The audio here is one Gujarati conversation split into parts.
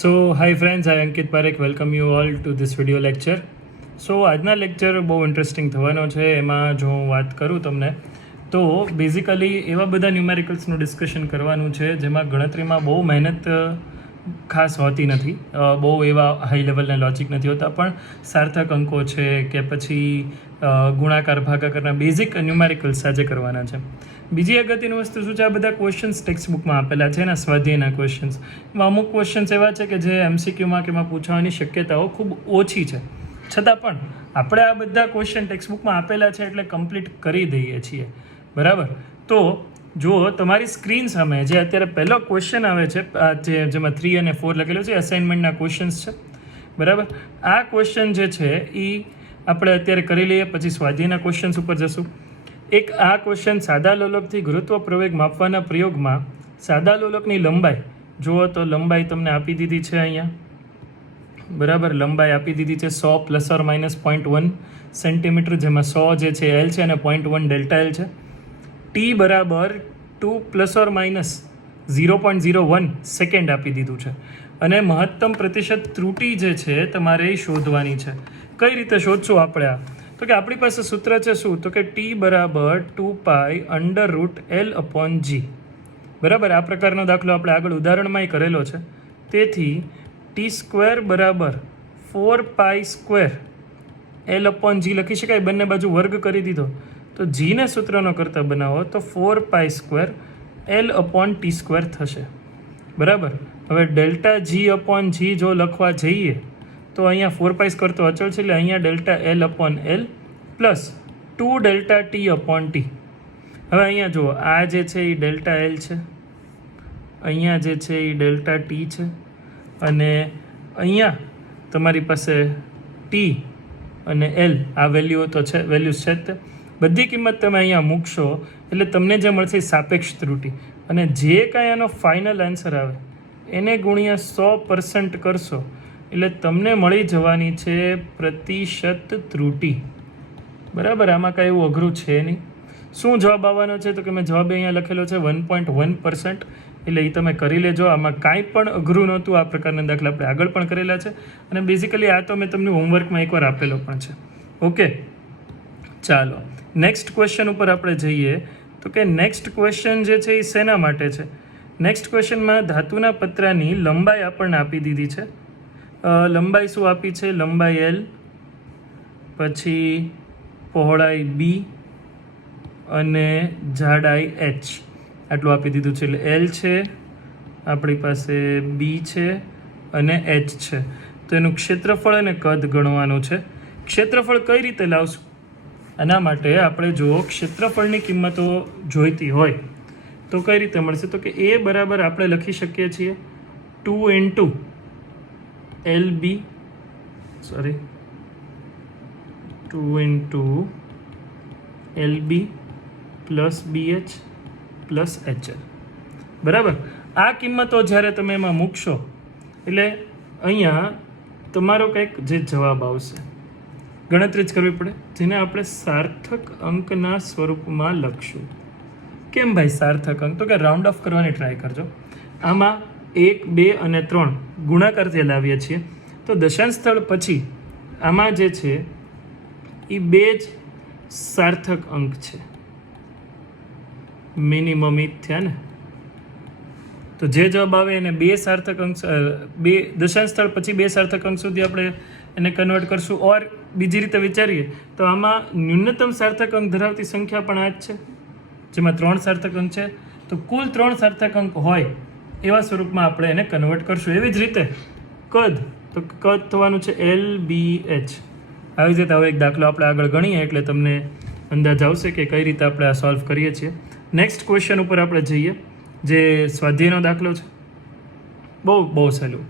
So, hi friends, I Ankit Parekh welcome you all to this video lecture. સો આજના લેક્ચર બહુ ઇન્ટરેસ્ટિંગ થવાનો છે. એમાં જો હું વાત કરું તમને તો બેઝિકલી એવા બધા ન્યુમેરિકલ્સનું ડિસ્કશન કરવાનું છે જેમાં ગણતરીમાં બહુ મહેનત ખાસ હોતી નથી, બહુ એવા હાઈ લેવલના લોજિક નથી હોતા, પણ સાર્થક અંકો છે કે પછી ગુણાકાર ભાગાકારના બેઝિક ન્યુમેરિકલ્સ આજે કરવાના છે. બીજી અગત્યની વસ્તુ શું છે, આ બધા ક્વેશ્ચન્સ ટેક્સ્ટ બુકમાં આપેલા છે એના સ્વાધ્યાયના ક્વેશ્ચન્સ. અમુક ક્વેશ્ચન્સ એવા છે કે જે એમસીક્યુમાં કે એમાં પૂછવાની શક્યતાઓ ખૂબ ઓછી છે, છતાં પણ આપણે આ બધા ક્વેશ્ચન ટેક્સ્ટ બુકમાં આપેલા છે એટલે કમ્પ્લીટ કરી દઈએ છીએ. બરાબર, તો જો તમારી સ્ક્રીન સામે જે અત્યારે પહેલો ક્વેશ્ચન આવે છે, જેમાં 3 અને 4 લખેલો છે, અસાઇનમેન્ટના ક્વેશ્ચન્સ છે. બરાબર, આ ક્વેશ્ચન જે છે એ આપણે અત્યારે કરી લઈએ, પછી સ્વાધ્યાયના ક્વેશ્ચન્સ ઉપર જશું. એક આ ક્વેશ્ચન, સાદા લોલકથી ગુરુત્વ પ્રવેગ માપવાના પ્રયોગમાં સાદા લોલકની લંબાઈ જુઓ તો લંબાઈ તમને આપી દીધી છે અહીંયા. બરાબર, લંબાઈ આપી દીધી છે 100 ± 0.1 સેન્ટીમીટર, જેમાં 100 જે છે એલ છે અને 0.1 ડેલ્ટા એલ છે. ટી બરાબર 2 ± 0.01 સેકન્ડ આપી દીધું છે. અને મહત્તમ પ્રતિશત ત્રુટિ જે છે તમારે શોધવાની છે. કઈ રીતે શોધશું આપણે આ? તો કે આપણી પાસે સૂત્ર છે શું, તો કે ટી બરાબર 2π√L/g. બરાબર, આ પ્રકારનો દાખલો આપણે આગળ ઉદાહરણમાંય કરેલો છે. તેથી T² બરાબર 4π² L/g લખી શકાય. બંને બાજુ વર્ગ કરી દીધો તો જીને સૂત્રનો કરતા બનાવો તો 4π² L/T² થશે. બરાબર, હવે ΔG/g જો લખવા જઈએ તો અહીંયા 4π² તો અચળ છે, એટલે અહીંયા ΔL/L પ્લસ 2ΔT/T. હવે અહીંયા જુઓ, આ જે છે એ ΔL છે, અહીંયા જે છે એ ΔT છે, અને અહીંયા તમારી પાસે T અને L આ વેલ્યુઓ તો છે, વેલ્યુઝ છે જ. તે બધી કિંમત તમે અહીંયા મૂકશો એટલે તમને જે મળશે એ સાપેક્ષ ત્રુટિ, અને જે કાંઈ આનો ફાઇનલ આન્સર આવે એને ગુણ્યા 100% કરશો એટલે તમને મળી જવાની છે પ્રતિશત ત્રુટિ. બરાબર, આમાં કાંઈ એવું અઘરું છે નહીં. શું જવાબ આવવાનો છે, તો કે મેં જવાબ અહીંયા લખેલો છે 1.1%, એટલે એ તમે કરી લેજો. આમાં કાંઈ પણ અઘરું નહોતું. આ પ્રકારના દાખલા આપણે આગળ પણ કરેલા છે, અને બેઝિકલી આ તો મેં તમને હોમવર્કમાં એકવાર આપેલો પણ છે. ઓકે, ચાલો નેક્સ્ટ ક્વેશ્ચન ઉપર આપણે જઈએ. તો કે નેક્સ્ટ ક્વેશ્ચન જે છે એ શેના માટે છે? નેક્સ્ટ ક્વેશ્ચનમાં ધાતુના પતરાની લંબાઈ આપણને આપી દીધી છે. લંબાઈ શું આપી છે? લંબાઈ L, પછી પહોળાઈ B અને જાડાઈ H, આટલું આપી દીધું છે. એટલે L છે, આપણી પાસે B છે અને H છે. તો એનું ક્ષેત્રફળ અને કદ ગણવાનું છે. ક્ષેત્રફળ કઈ રીતે લાવશું? આના માટે આપણે જો ક્ષેત્રફળની કિંમતો જોઈતી હોય તો કઈ રીતે મળશે, તો કે એ બરાબર આપણે લખી શકીએ છીએ 2 × LB, sorry 2 × LB plus BH plus HL. બરાબર, આ કિંમતો જ્યારે તમે એમાં મૂકશો એટલે અહીંયા તમારો કંઈક જે જવાબ આવશે, ગણતરી જ કરવી પડે, જેને આપણે સાર્થક અંકના સ્વરૂપમાં લખશું. કેમ ભાઈ સાર્થક અંક? તો કે રાઉન્ડ ઓફ કરવાની ટ્રાય કરજો. આમાં 1, 2 અને 3 ગુણાકારથી લાવીએ છીએ તો દશાંશ સ્થળ પછી આમાં જે છે એ 2 જ સાર્થક અંક છે. મિનિમમ ઈ થયા ને, તો જે જવાબ આવે એને 2 સાર્થક અંક, 2 દશાંશ સ્થળ પછી 2 સાર્થક અંક સુધી આપણે એને કન્વર્ટ કરશું. ઓર બીજી રીતે વિચારીએ તો આમાં ન્યૂનતમ સાર્થક અંક ધરાવતી સંખ્યા પણ આ જ છે, જેમાં 3 સાર્થક અંક છે. તો કુલ 3 સાર્થક અંક હોય એવા સ્વરૂપમાં આપણે એને કન્વર્ટ કરશું. એવી જ રીતે કદ, તો કદ થવાનું છે LBH. આવી જ રીતે હવે એક દાખલો આપણે આગળ ગણીએ એટલે તમને અંદાજ આવશે કે કઈ રીતે આપણે આ સોલ્વ કરીએ છીએ. નેક્સ્ટ ક્વેશ્ચન ઉપર આપણે જઈએ, જે સ્વાધ્યાયનો દાખલો છે. બહુ સહેલું.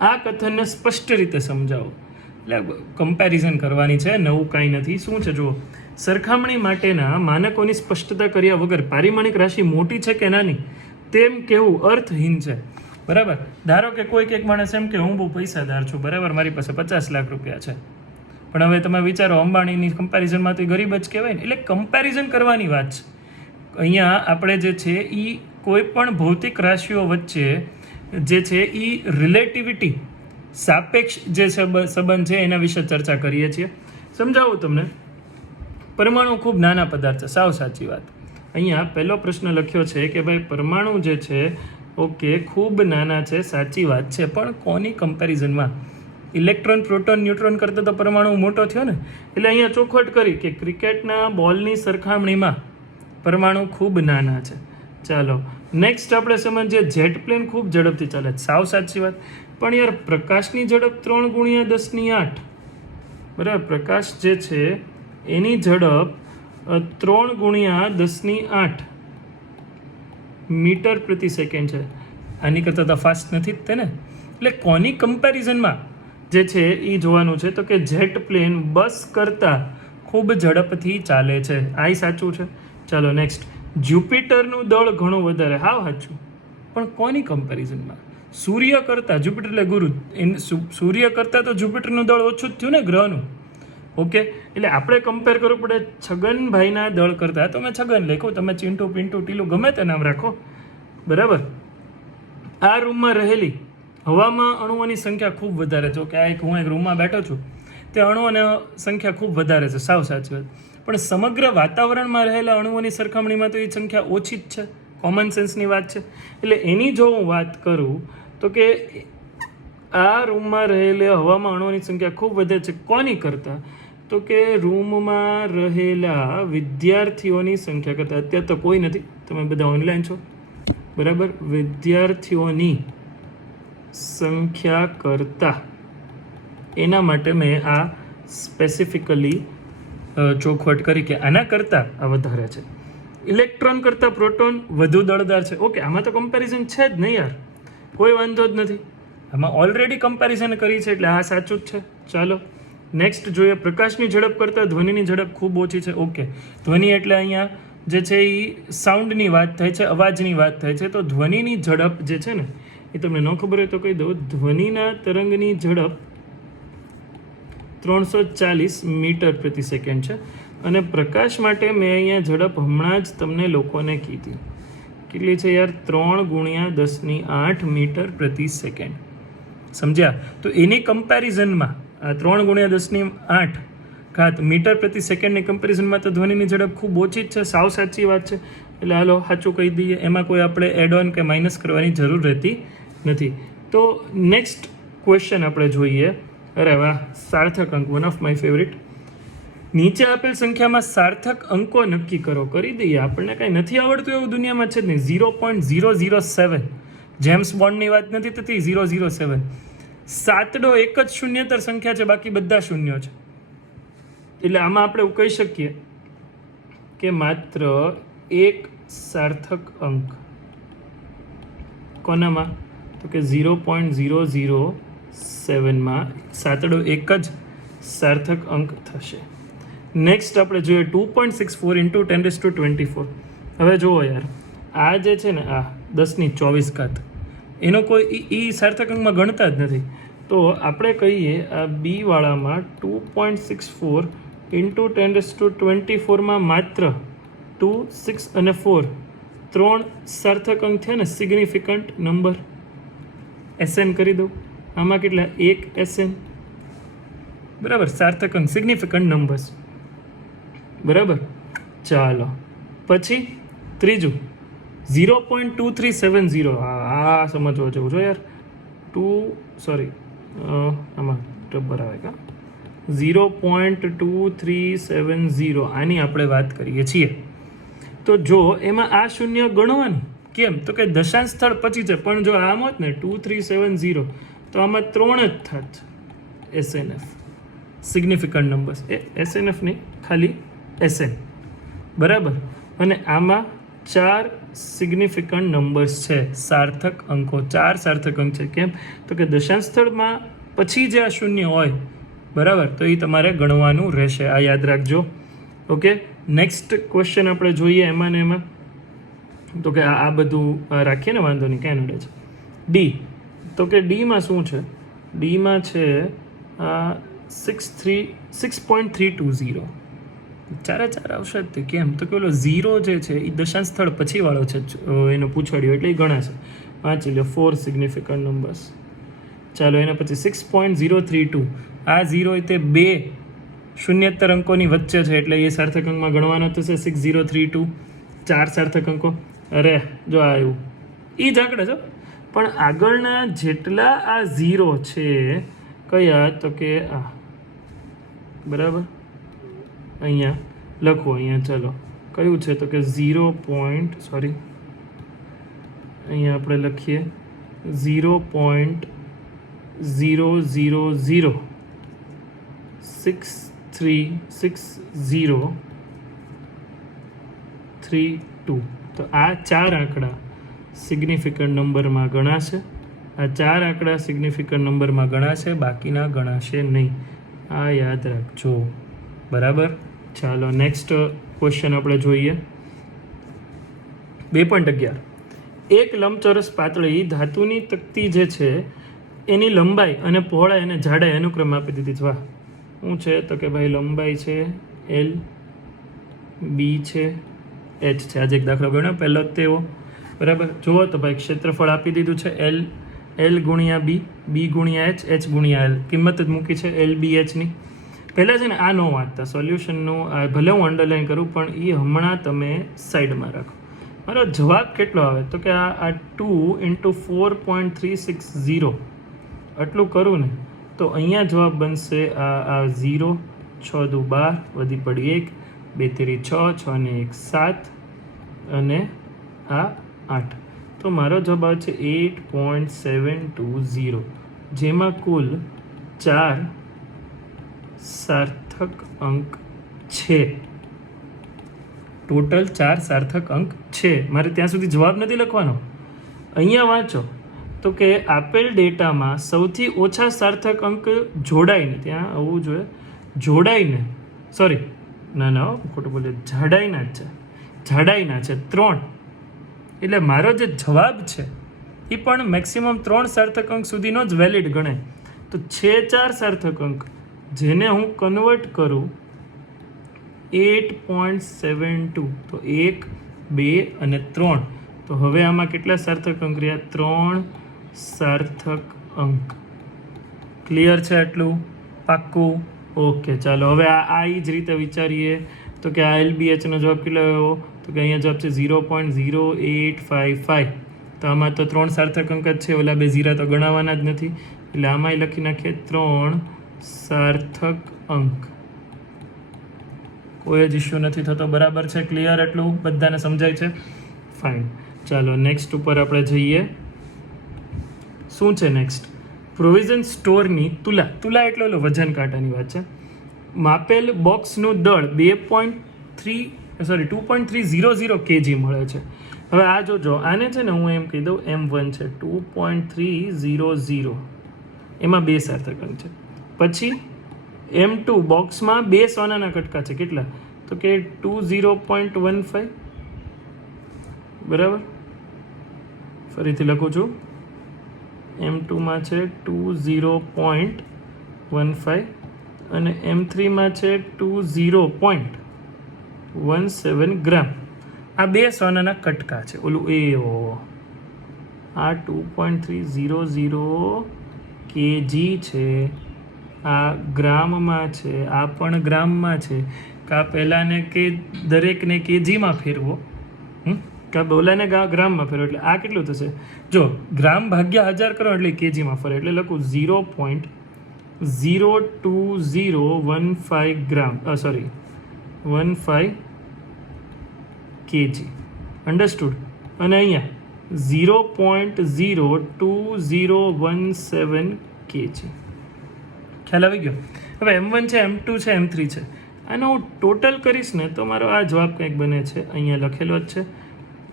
આ કથનને સ્પષ્ટ રીતે સમજાવો, એટલે કમ્પેરિઝન કરવાની છે, નવું કાંઈ નથી. શું છે જુઓ, સરખામણી માટેના માનકોની સ્પષ્ટતા કર્યા વગર પારિમાણિક રાશિ મોટી છે કે નાની તેમ કહેવું અર્થહીન છે. બરાબર, ધારો કે કોઈક એક માણસ એમ કે હું બહુ પૈસાદાર છું, બરાબર, મારી પાસે 50 લાખ રૂપિયા છે, પણ હવે તમે વિચારો અંબાણીની કમ્પેરિઝનમાં તો ગરીબ જ કહેવાય ને. એટલે કમ્પેરિઝન કરવાની વાત છે. અહીંયા આપણે જે છે એ કોઈ પણ ભૌતિક રાશિઓ વચ્ચે જે છે એ રિલેટિવિટી સાપેક્ષ જે સંબંધ છે એના વિશે ચર્ચા કરીએ છીએ. સમજાવું તમને. પરમાણુ ખૂબ નાના પદાર્થ છે, સાવ સાચી વાત. અહીંયા પહેલો પ્રશ્ન લખ્યો છે કે ભાઈ પરમાણુ જે છે ઓકે ખૂબ નાના છે, સાચી વાત છે, પણ કોની કમ્પેરિઝનમાં? ઇલેક્ટ્રોન, પ્રોટોન, ન્યુટ્રોન કરતાં તો પરમાણુ મોટો થયો ને. એટલે અહીંયા ચોખવટ કરી કે ક્રિકેટના બોલની સરખામણીમાં પરમાણુ ખૂબ નાના છે. ચાલો નેક્સ્ટ આપણે સમજીએ જેટ પ્લેન ખૂબ ઝડપથી ચાલે છે, સાવ સાચી વાત. પણ યાર પ્રકાશની ઝડપ 3 × 10⁸, બરાબર? પ્રકાશ જે છે એની ઝડપ 3 × 10⁸ મીટર પ્રતિ સેકન્ડ છે. આની કરતાં તો ફાસ્ટ નથી જ તે ને. એટલે કોની કમ્પેરિઝનમાં જે છે એ જોવાનું છે. તો કે જેટ પ્લેન બસ કરતાં ખૂબ ઝડપથી ચાલે છે. આ સાચું છે. ચાલો નેક્સ્ટ. જ્યુપિટરનું દળ ઘણું વધારે, હાવ સાચું. પણ કોની કમ્પેરિઝનમાં? સૂર્ય કરતાં. જ્યુપિટર એટલે ગુરુ, સૂર્ય કરતાં તો જ્યુપિટરનું દળ ઓછું જ થયું ને ગ્રહનું. ઓકે, એટલે આપણે કમ્પેર કરવું પડે છગનભાઈના દળ કરતાં. તો મેં છગન લખ્યું, તમે ચિંટુ, પિન્ટુ, ટીલું ગમે તે નામ રાખો, બરાબર? આ રૂમમાં રહેલી હવામાં અણુઓની સંખ્યા ખૂબ વધારે છે. કે હું એક રૂમમાં બેઠો છું, તે અણુઓની સંખ્યા ખૂબ વધારે છે, સાવ સાચી વાત. પણ સમગ્ર વાતાવરણમાં રહેલા અણુઓની સરખામણીમાં તો એ સંખ્યા ઓછી જ છે. કોમન સેન્સની વાત છે. એટલે એની જો હું વાત કરું તો કે આ રૂમમાં રહેલા હવામાં અણુઓની સંખ્યા ખૂબ વધે છે. કોની કરતાં? તો કે રૂમમાં રહેલા વિદ્યાર્થીઓની સંખ્યા કરતાં. અત્યારે તો કોઈ નથી, તમે બધા ઓનલાઈન છો, બરાબર? વિદ્યાર્થીઓની સંખ્યા કરતાં, એના માટે મેં આ સ્પેસિફિકલી ચોખવટ કરી કે આના કરતાં આ વધારે છે. ઇલેક્ટ્રોન કરતાં પ્રોટોન વધુ દળદાર છે. ઓકે, આમાં તો કમ્પેરિઝન છે જ નહીં યાર, કોઈ વાંધો જ નથી. આમાં ઓલરેડી કમ્પેરિઝન કરી છે એટલે આ સાચું જ છે. ચાલો નેક્સ્ટ જોઈએ. પ્રકાશની ઝડપ કરતાં ધ્વનિની ઝડપ ખૂબ ઓછી છે. ઓકે, ધ્વનિ એટલે અહીંયા જે છે એ સાઉન્ડની વાત થાય છે, અવાજની વાત થાય છે. તો ધ્વનિની ઝડપ જે છે ને એ તમને ન ખબર હોય તો કહી દઉં. ધ્વનિના તરંગની ઝડપ 340 મીટર પ્રતિ સેકન્ડ છે. અને પ્રકાશ માટે મેં અહીંયા ઝડપ હમણાં જ તમને લોકોને કીધી. કેટલી છે યાર? 3 × 10⁸ મીટર પ્રતિ સેકન્ડ. સમજ્યા? તો એની કમ્પેરિઝનમાં આ 3 × 10⁸ મીટર પ્રતિ સેકન્ડની કમ્પેરિઝનમાં તો ધ્વનિની ઝડપ ખૂબ ઓછી જ છે, સાવ સાચી વાત છે. એટલે હાલો સાચું કહી દઈએ, એમાં કોઈ આપણે એડ ઓન કે માઇનસ કરવાની જરૂર રહેતી નથી. તો નેક્સ્ટ ક્વેશ્ચન આપણે જોઈએ. અરે વાહ, સાર્થક અંક, વન ઓફ માય ફેવરિટ. નીચે આપેલ સંખ્યામાં સાર્થક અંકો નક્કી કરો. કરી દઈએ, આપણને કાંઈ નથી આવડતું એવું દુનિયામાં છે જ નહીં. 0.007, જેમ્સ બોન્ડની વાત નથી થતી. 007 સાતડો એક જ શૂન્યતર સંખ્યા છે, બાકી બધા શૂન્યો છે. એટલે આમાં આપણે એવું કહી શકીએ કે માત્ર એક સાર્થક અંક. કોનામાં? તો કે 0.007માં સાતડો એક જ સાર્થક અંક થશે. નેક્સ્ટ આપણે જોઈએ 2.64 × 10⁻²4. હવે જુઓ યાર, આ જે છે ને આ 10⁻24 એનો કોઈ એ સાર્થક અંકમાં ગણતા જ નથી. તો આપણે કહીએ આ બી વાળામાં 2.64 × 10⁻24માં માત્ર 2, 6 અને 4 3 સાર્થક અંક થયા ને, સિગ્નિફિકન્ટ નંબર. SN કરી દઉં. આમાં કેટલા? 1 SN, બરાબર? સાર્થક અંક, સિગ્નિફિકન્ટ નંબર્સ, બરાબર? ચાલો પછી ત્રીજું 0.2370. હા સમજવો જવું જો યાર. આમાં રબર આવે કા? 0.2370 આની આપણે વાત કરીએ છીએ. તો જો એમાં આ શૂન્ય ગણવાનું કેમ? તો કે દશાંશ સ્થળ 25 છે, પણ જો આમ હોત ને 2370 તો આમાં 3 જ થાત SNF, સિગ્નિફિકન્ટ નંબર્સ. SNF નહીં, ખાલી SN, બરાબર? અને આમાં 4 સિગ્નિફિકન્ટ નંબર્સ છે, સાર્થક અંકો. 4 સાર્થક અંક છે. કેમ? તો કે દશાંશ સ્થળમાં પછી જે આ શૂન્ય હોય, બરાબર, તો એ તમારે ગણવાનું રહેશે. આ યાદ રાખજો. ઓકે, નેક્સ્ટ ક્વેશ્ચન આપણે જોઈએ. એમાં ને એમાં તો કે આ બધું રાખીએ ને, વાંધો નહીં, ક્યાં નડે છે. ડી. તો કે ડીમાં શું છે? ડીમાં છે 6.320. 4 આવશે જ તે. કેમ? તો કે ઓલો 0 જે છે એ દશાંશ સ્થળ પછી વાળો છે, એનો પૂછવાડ્યો એટલે એ ગણાશે. વાંચી લો 4 સિગ્નિફિકન્ટ નંબર્સ. ચાલો એના પછી 6.032 આ 0 તે બે શૂન્યતર અંકોની વચ્ચે છે એટલે એ સાર્થક અંકમાં ગણવાનો થશે. 6032 4 સાર્થક અંકો. અરે જો આવ્યું એ જ આંકડા છો, પણ આગળના જેટલા આ 0 છે કયા તો કે આ બરાબર અહીંયા લખો. અહીંયા ચાલો કયું છે તો કે 0. સોરી અહીંયા આપણે લખીએ 0.000636032. તો આ 4 આંકડા સિગ્નિફિકન્ટ નંબરમાં ગણાશે. આ 4 આંકડા સિગ્નિફિકન્ટ નંબરમાં ગણાશે, બાકીના ગણાશે નહીં. આ યાદ રાખજો. બરાબર. ચાલો નેક્સ્ટ ક્વેશ્ચન આપણે જોઈએ. 2.11 એક લંબચોરસ પાતળી ધાતુની તકતી જે છે એની લંબાઈ અને પહોળાઈ અને જાડાઈ અનુક્રમે આપી દીધી છે. વાહ, શું છે તો કે ભાઈ લંબાઈ છે L, B છે, H છે. આજે એક દાખલો ગણ્યો પહેલો જ તેવો. બરાબર. જુઓ તો ભાઈ ક્ષેત્રફળ આપી દીધું છે L ગુણ્યા B, B ગુણ્યા H ગુણ્યા L. કિંમત જ મૂકી છે LBHની. પહેલાં છે ને આ ન વાંચતા સોલ્યુશનનું, આ ભલે હું અંડરલાઈન કરું પણ એ હમણાં તમે સાઈડમાં રાખો. મારો જવાબ કેટલો આવે તો કે આ 2 × 4.360 આટલું કરું ને તો અહીંયા જવાબ બનશે આ 0, 6 દુ 12, વધી પડી 1, 2 તેરી 6, 6 ને 1 7 અને આ 8. તો મારો જવાબ આવે છે 8.720, જેમાં કુલ 4 સાર્થક અંક છે. ટોટલ 4 સાર્થક અંક છે. મારે ત્યાં સુધી જવાબ નથી લખવાનો. અહીંયા વાંચો તો કે આપેલ ડેટામાં સૌથી ઓછા સાર્થક અંક જોડાઈને, ત્યાં આવવું જોઈએ, જોડાઈને, સોરી ના ખોટું બોલ્યો, જાડાઈના જ છે, જાડાઈના છે 3. એટલે મારો જે જવાબ છે એ પણ મેક્સિમમ 3 સાર્થક અંક સુધીનો જ વેલિડ ગણાય. તો છે 4 સાર્થક અંક, જેને હું કન્વર્ટ કરું 8.72, તો 1, 2 અને 3. તો હવે આમાં કેટલા સાર્થક અંક રહ્યા? 3 સાર્થક અંક. ક્લિયર છે આટલું? પાક્કું? ઓકે. ચાલો હવે આ જ રીતે વિચારીએ તો કે આ LBHનો જવાબ કેટલો આવ્યો તો કે અહીંયા જવાબ છે 0.0855. તો આમાં તો 3 સાર્થક અંક જ છે, ઓલા બે 0 તો ગણાવવાના જ નથી, એટલે આમાંય લખી નાખીએ 3 સાર્થક અંક. કોઈ જ ઇશ્યુ નથી થતો. બરાબર છે? ક્લિયર? એટલું બધાને સમજાય છે? ફાઇન. ચાલો નેક્સ્ટ ઉપર આપણે જઈએ. શું છે નેક્સ્ટ? પ્રોવિઝન સ્ટોરની તુલા એટલે વજન કાંટાની વાત છે. માપેલ બોક્સનું દળ 2.300 kg મળે છે. હવે આ જોજો, આને છે ને હું એમ કહી દઉં M1 છે 2.300, એમાં 2 સાર્થક અંક છે. પછી M2 બોક્સમાં 2 સોનાના કટકા છે. કેટલા તો કે 20.15. બરાબર. ફરીથી લખું છું, M2માં છે 20.15 અને M3માં છે 20.17 ગ્રામ. આ 2 સોનાના કટકા છે. ઓલું આ 2.300 kg છે, આ ગ્રામમાં છે, આ પણ ગ્રામમાં છે. કા પહેલાંને કે દરેકને કેજીમાં ફેરવો, કા બોલાને ગ્રામમાં ફેરવો. એટલે આ કેટલું થશે? જો ગ્રામ ભાગ્યા 1000 કરો એટલે કેજીમાં ફરે, એટલે લખું 0.02015 ગ્રામ, 15 kg. અન્ડરસ્ટુડ? અને અહીંયા 0.02017 kg. ખ્યાલ આવી ગયો? હવે M1 છે, M2 છે, M3 છે. આનો હું ટોટલ કરીશ ને તો મારો આ જવાબ કંઈક બને છે. અહીંયા લખેલો જ છે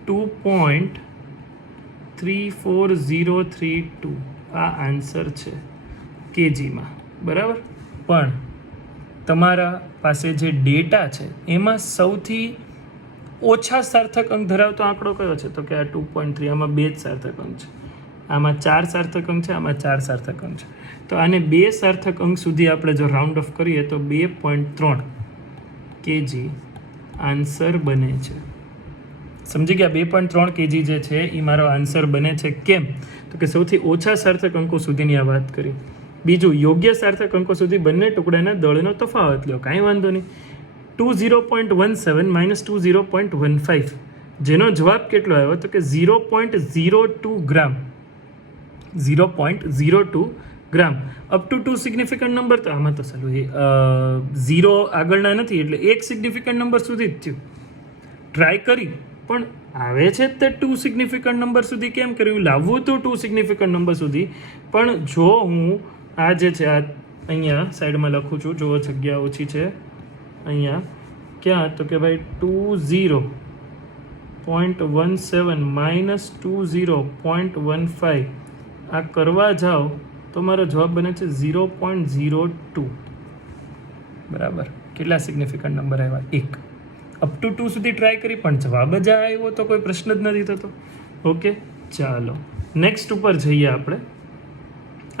2.34032. આ આન્સર છે કેજીમાં. બરાબર. પણ તમારા પાસે જે ડેટા છે એમાં સૌથી ઓછા સાર્થક અંક ધરાવતો આંકડો કયો છે તો કે આ 2.3. આમાં 2 જ સાર્થક અંક છે, આમાં 4 સાર્થક અંક છે, આમાં 4 સાર્થક અંક છે. તો આને 2 સાર્થક અંક સુધી આપણે જો રાઉન્ડ ઓફ કરીએ તો 2.3 kg આન્સર બને છે. સમજી ગયા? 2.3 kg જે છે એ મારો આન્સર બને છે. કેમ? તો કે સૌથી ઓછા સાર્થક અંકો સુધીની આ વાત કરી. બીજું, યોગ્ય સાર્થક અંકો સુધી બંને ટુકડાના દળનો તફાવત લ્યો. કાંઈ વાંધો નહીં. 20.17 માઇનસ 20.15, જેનો જવાબ કેટલો આવ્યો? તો કે 0.02 ગ્રામ. 0.02 ગ્રામ. અપ ટુ 2 સિગ્નિફિકન્ટ નંબર, તો આમાં તો ચાલુ 0 આગળના નથી, એટલે એક સિગ્નિફિકન્ટ નંબર સુધી જ થયું. ટ્રાય કરી પણ આવે છે તે 2 સિગ્નિફિકન્ટ નંબર સુધી. કેમ કર્યું? લાવવું તો 2 સિગ્નિફિકન્ટ નંબર સુધી, પણ જો હું આ જે છે આ અહીંયા સાઈડમાં લખું છું, જો જગ્યા ઓછી છે અહીંયા, ક્યાં? તો કે ભાઈ 20.17 માઇનસ 20.15 આ કરવા જાઓ તો મારો જવાબ બને છે 0.02. બરાબર. કેટલા સિગ્નિફિકન્ટ નંબર આવ્યા? 1. અપ ટુ 2 સુધી ટ્રાય કરી પણ જવાબ જ આવ્યો તો કોઈ પ્રશ્ન જ નથી થતો. ઓકે, ચાલો નેક્સ્ટ ઉપર જઈએ આપણે.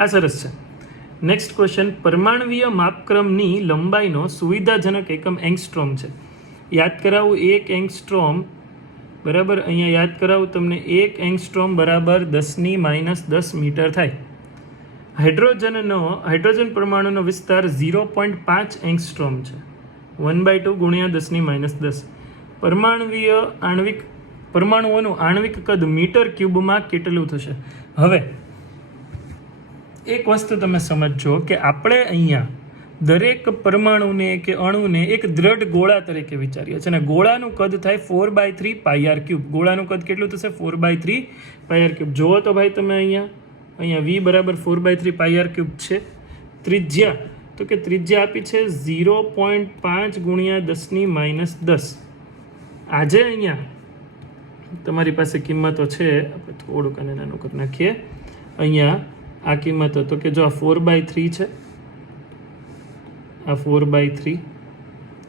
આ સરસ છે. નેક્સ્ટ ક્વેશ્ચન, પરમાણવીય માપક્રમની લંબાઈનો સુવિધાજનક એકમ એંગસ્ટ્રોમ છે. યાદ કરાવું, 1 એંગસ્ટ્રોમ બરાબર, અહીંયા યાદ કરાવું તમને, 1 એંગસ્ટ્રોમ બરાબર 10⁻10 મીટર થાય. હાઇડ્રોજન પરમાણુનો વિસ્તાર 0.5 એંગસ્ટ્રોમ છે. 1/2 ગુણ્યા 10⁻10. પરમાણુઓનું આણ્વિક કદ મીટર ક્યુબમાં કેટલું થશે? હવે એક વસ્તુ તમે સમજો કે આપણે અહીંયા દરેક પરમાણુને કે અણુને એક દ્રઢ ગોળા તરીકે વિચારીએ છીએ, અને ગોળાનું કદ થાય 4/3 πr³. ગોળાનું કદ કેટલું થશે? 4/3 πr³. જુઓ તો ભાઈ તમે અહીંયા v બરાબર 4/3 πr³ છે. ત્રિજ્યા, તો કે ત્રિજ્યા આપી છે 0.5 ગુણ્યા 10⁻10. આજે અહીંયા તમારી પાસે કિંમતો છે, આપણે થોડુંક આને નાનું કરી નાખીએ. અહીંયા આ કિંમતો, તો કે જો આ 4/3 છે, આ 4/3,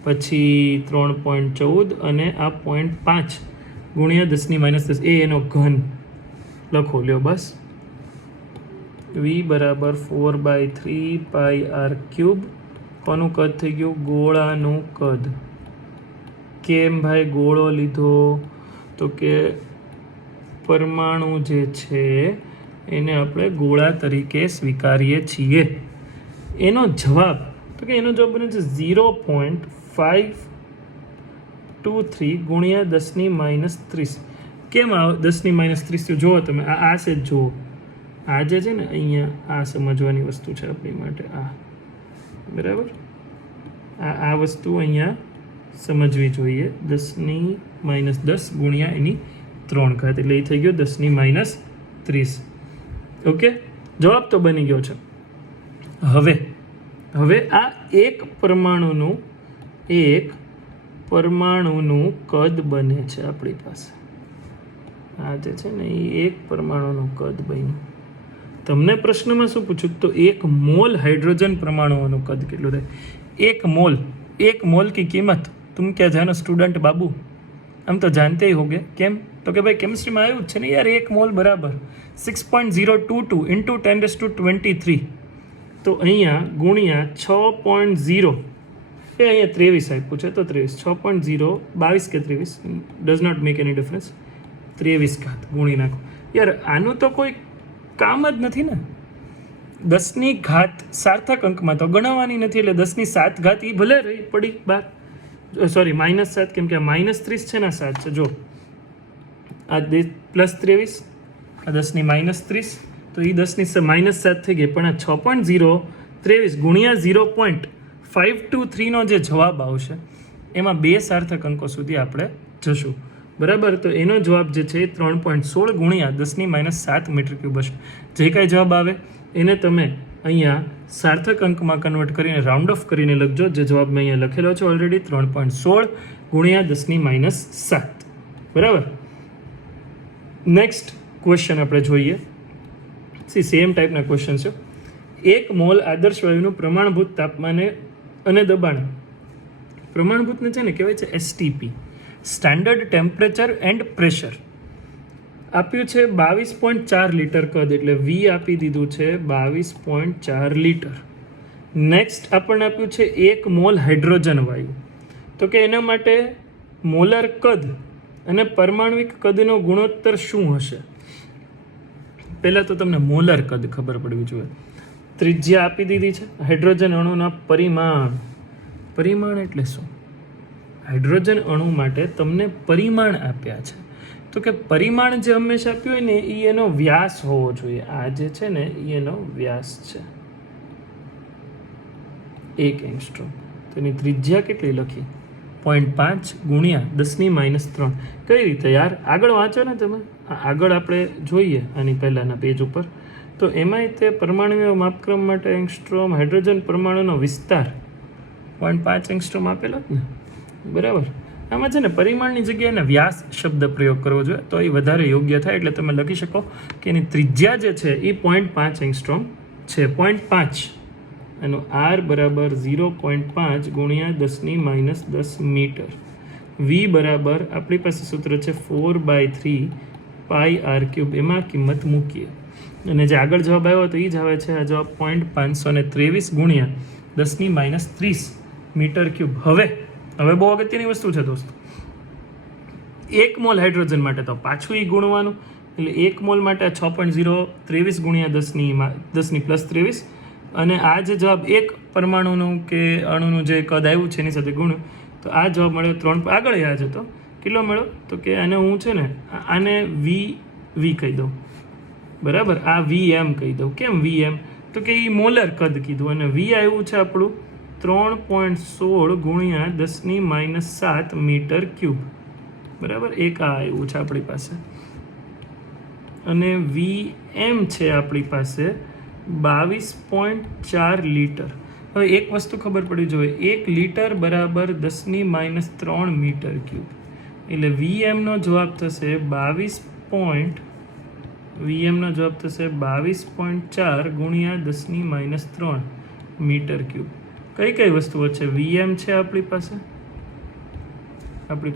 પછી 3.14 અને આ 0.5 ગુણ્યા 10⁻10, એ એનો ઘન લખો લ્યો. બસ v બરાબર 4/3 πr³. કોનું કદ થઈ ગયું? ગોળાનું કદ. કેમ ભાઈ ગોળો લીધો? તો કે પરમાણુ જે છે એને આપણે ગોળા તરીકે સ્વીકારીએ છીએ. એનો જવાબ, તો કે એનો જવાબ બને છે 0.523 ગુણ્યા 10⁻30. કેમ આ 10⁻30? જુઓ તમે, આ છે, જુઓ આ જે છે ને અહીંયા, આ સમજવાની વસ્તુ છે આપણી માટે. આ બરાબર, આ વસ્તુ અહીંયા સમજવી જોઈએ. 10⁻10 ગુણ્યા એની 3 ઘાત, એટલે એ થઈ ગયો 10⁻30. ઓકે, જવાબ તો બની ગયો છે. હવે આ એક પરમાણુનું કદ બને છે આપણી પાસે. આ જે છે ને એ એક પરમાણુનું કદ બન્યું. તમને પ્રશ્નમાં શું પૂછ્યું? તો 1 મોલ हाइड्रोजन परमाणुओं कद कितना है? 1 मोल की कीमत तुम क्या जानो स्टूडेंट बाबू? हम तो जानते ही होंगे. केम? तो कि भाई केमिस्ट्री में आयु है यार, 1 मोल बराबर 6.022 इंटू 10⁻23. तो अँ गुणिया 6.0 એ અહીંયા 23 આપ્યું છે, તો 23 6.0 22 કે 23 does not make any difference. 23 ઘાત ગુણી નાખો. યાર આનું તો કોઈ કામ જ નથી ને. 10ની ઘાત સાર્થક અંકમાં તો ગણવાની નથી, એટલે 10ની 7 ઘાત એ ભલે રહી પડી બહાર, સોરી -7, કેમ કે -30 છે ને 7 છે. જો આ +23, આ 10ની -30, તો એ 10ની -7 થઈ ગઈ. પણ આ 6.023 ગુણ્યા 0.523નો જે જવાબ આવશે એમાં 2 સાર્થક અંકો સુધી આપણે જશું. બરાબર, તો એનો જવાબ જે છે એ 3.16 ગુણ્યા 10⁻7 મીટર ક્યુબ હશે. જે કાંઈ જવાબ આવે એને તમે અહીંયા સાર્થક અંકમાં કન્વર્ટ કરીને રાઉન્ડ ઓફ કરીને લખજો. જે જવાબ મેં અહીંયા લખેલો છે ઓલરેડી, 3.16 ગુણ્યા 10⁻7. બરાબર. નેક્સ્ટ ક્વેશ્ચન આપણે જોઈએ. સેમ ટાઈપના ક્વેશ્ચન છે. 1 મોલ આદર્શ વાયુનું પ્રમાણભૂત તાપમાને અને દબાણ, પ્રમાણભૂતને છે ને કહેવાય છે STP, standard temperature and pressure, આપ્યું છે 22.4 લીટર કદ, એટલે V આપી દીધું છે 22.4 લીટર. નેક્સ્ટ આપણને આપ્યું છે 1 મોલ હાઇડ્રોજન વાયુ, તો કે એના માટે મોલર કદ અને પરમાણ્વિક કદનો ગુણોત્તર શું હશે? પહેલાં તો તમને મોલર કદ ખબર પડવી જોઈએ. ત્રિજ્યા આપી દીધી છે. હાઇડ્રોજન અણુના પરિમાણ એટલે શું? હાઇડ્રોજન અણુ માટે તમને પરિમાણ આપ્યા છે. તો કે પરિમાણ જે હંમેશા આપ્યું હોય ને એ એનો વ્યાસ હોવો જોઈએ. આ જે છે ને એ એનો વ્યાસ છે 1 એંગસ્ટ્રોમ. તો એની ત્રિજ્યા કેટલી લખી? 0.5 ગુણ્યા 10⁻³ કઈ રીતે યાર? આગળ વાંચો ને તમે. આગળ આપણે જોઈએ આની પહેલાંના પેજ ઉપર. તો એમાંય તે પરમાણુય માપક્રમ માટે એંગસ્ટ્રોમ, હાઇડ્રોજન પરમાણુનો વિસ્તાર 0.5 એંગસ્ટ્રોમ આપેલો જ ને, બરાબર. આમાં છે ને પરિમાણની જગ્યાએ વ્યાસ શબ્દ પ્રયોગ કરવો જોઈએ તો એ વધારે યોગ્ય થાય. એટલે તમે લખી શકો કે એની ત્રિજ્યા જે છે એ 0.5 એંગસ્ટ્રોમ છે. 0.5 એનો R બરાબર 0.5 ગુણ્યા 10⁻10 મીટર. V બરાબર આપણી પાસે સૂત્ર છે 4/3 πr³. એમાં કિંમત મૂકીએ અને જે આગળ જવાબ આવ્યો તો એ જ આવે છે. આ જવાબ 0.523 ગુણ્યા 10⁻30 મીટર³. હવે બહુ અગત્યની વસ્તુ છે દોસ્તો. 1 મોલ હાઇડ્રોજન માટે તો પાછું એ ગુણવાનું. એટલે 1 મોલ માટે 6.023 ગુણ્યા 10⁻+23 અને આ જે જવાબ એક પરમાણુનું કે અણુનું જે કદ આવ્યું છે એની સાથે ગુણ તો આ જવાબ મળ્યો 3. આગળ યાદ હતો કેટલો મળ્યો? તો કે આને હું છે ને આને વી કહી દઉં, બરાબર. આ VM કહી દઉં. કેમ VM? તો કે એ મોલર કદ કીધું અને V આવ્યું છે આપણું 3.16 ગુણ્યા 10⁻7 મીટર³, બરાબર. એક આ આવ્યું છે આપણી પાસે અને VM છે આપણી પાસે 22.4 લીટર. હવે એક વસ્તુ ખબર પડી જોઈએ, 1 લીટર બરાબર 10⁻3 મીટર³. એટલે VMનો જવાબ થશે 22.4 ગુણ્યા 10⁻3 મીટર³. કઈ વસ્તુઓ છે? VM છે આપણી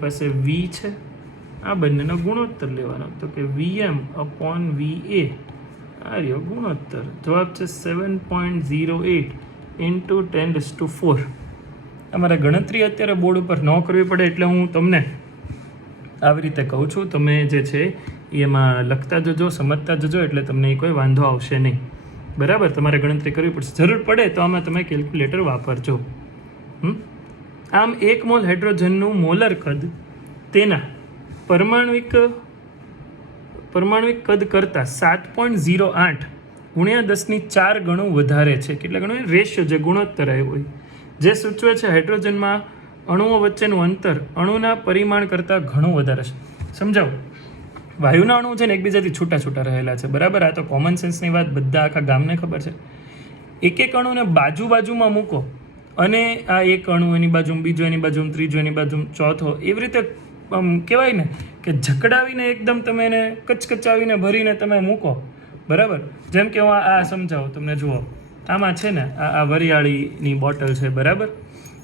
પાસે V છે. આ બંનેનો ગુણોત્તર લેવાનો. તો કે VM/VA આ રહ્યો ગુણોત્તર. જવાબ છે 7.08 × 10⁴. અમારે ગણતરી અત્યારે બોર્ડ ઉપર ન કરવી પડે એટલે હું તમને આવી રીતે કહું છું. તમે જે છે એમાં લખતા જજો, સમજતા જજો, એટલે તમને એ કોઈ વાંધો આવશે નહીં, બરાબર. તમારે ગણતરી કરવી પડશે. જરૂર પડે તો આમાં તમે કેલ્ક્યુલેટર વાપરજો. આમ 1 મોલ હાઇડ્રોજનનું મોલર કદ તેના પરમાણ્વિક કદ કરતાં 7.08 ગુણ્યા 10⁴ ગણું વધારે છે. કેટલા ગણું? રેશિયો જે ગુણોત્તર આવ્યો હોય જે સૂચવે છે હાઇડ્રોજનમાં અણુઓ વચ્ચેનું અંતર અણુના પરિમાણ કરતાં ઘણું વધારે છે. સમજાવો. વાયુના અણુ છે ને એકબીજાથી છૂટા રહેલા છે, બરાબર. આ તો કોમન સેન્સની વાત બધા આખા ગામને ખબર છે. એક અણુને બાજુમાં મૂકો અને આ એક અણુ એની બાજુ, બીજો એની બાજુ, ત્રીજો એની બાજુ, ચોથો, એવી રીતે કહેવાય ને કે જકડાવીને એકદમ તમે એને કચકચાવીને ભરીને તમે મૂકો, બરાબર. જેમ કે હું આ સમજાવું તમને. જુઓ, આમાં છે ને આ વરિયાળીની બોટલ છે, બરાબર.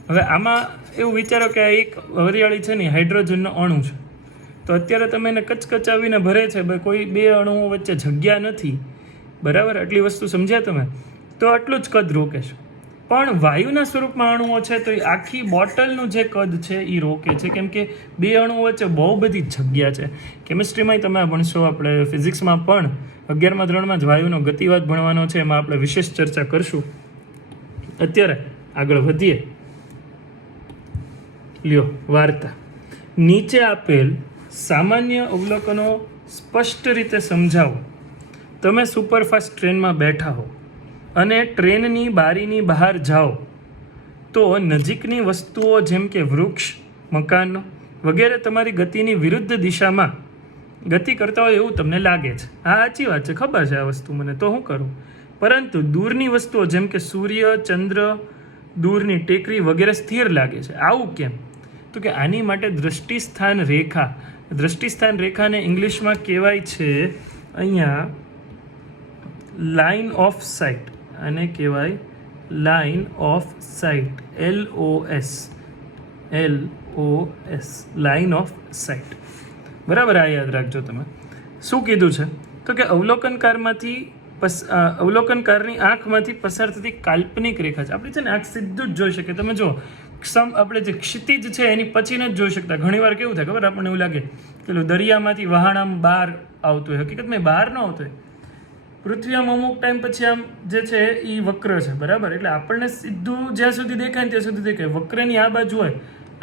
હવે આમાં એવું વિચારો કે આ એક વરિયાળી છે ને હાઇડ્રોજનનો અણુ છે. તો અત્યારે તમે એને કચકચાવીને ભરે છે, કોઈ બે અણુઓ વચ્ચે જગ્યા નથી, બરાબર. આટલી વસ્તુ સમજ્યા તમે? તો આટલું જ કદ રોકે છે. પણ વાયુના સ્વરૂપમાં અણુઓ છે તો એ આખી બોટલનું જે કદ છે એ રોકે છે, કેમ કે બે અણુઓ વચ્ચે બહુ બધી જગ્યા છે. કેમિસ્ટ્રીમાં તમે ભણશો, આપણે ફિઝિક્સમાં પણ 11મા ધોરણમાં જ વાયુનો ગતિવાદ ભણવાનો છે, એમાં આપણે વિશેષ ચર્ચા કરશું. અત્યારે આગળ વધીએ. લ્યો વાર્તા. નીચે આપેલ સામાન્ય અવલોકનો સ્પષ્ટ રીતે સમજાવો. તમે સુપરફાસ્ટ ટ્રેનમાં બેઠા હો અને ટ્રેનની બારીની બહાર જાઓ તો નજીકની વસ્તુઓ જેમ કે વૃક્ષ, મકાનો વગેરે તમારી ગતિની વિરુદ્ધ દિશામાં ગતિ કરતા હોય એવું તમને લાગે છે. આ સાચી વાત છે, ખબર છે આ વસ્તુ મને, તો શું કરું? પરંતુ દૂરની વસ્તુઓ જેમ કે સૂર્ય, ચંદ્ર, દૂરની ટેકરી વગેરે સ્થિર લાગે છે. આવું કેમ? તો કે આની માટે દ્રષ્ટિસ્થાન રેખાને ઇંગ્લિશમાં કહેવાય છે અહીંયા લાઇન ઓફ સાઇટ. આને કહેવાય line of site, LOS, line of site, બરાબર. આ યાદ રાખજો તમે. શું કીધું છે? તો કે અવલોકનકારની આંખમાંથી પસાર થતી કાલ્પનિક રેખા છે. આપણે છે ને આંખ સીધું જ જોઈ શકીએ. તમે જુઓ આપણે જે ક્ષિતિજ છે એની પછી નથી જોઈ શકતા. ઘણીવાર કેવું થાય ખબર, આપણને એવું લાગે કે દરિયામાંથી વહાણ આમ બહાર આવતું હોય, હકીકતમાં બહાર ન આવતું હોય. પૃથ્વી આમ અમુક ટાઈમ પછી આમ જે છે એ વક્ર છે, બરાબર. એટલે આપણને સીધું જ્યાં સુધી દેખાય ને ત્યાં સુધી દેખાય. વક્રની આ બાજુ હોય,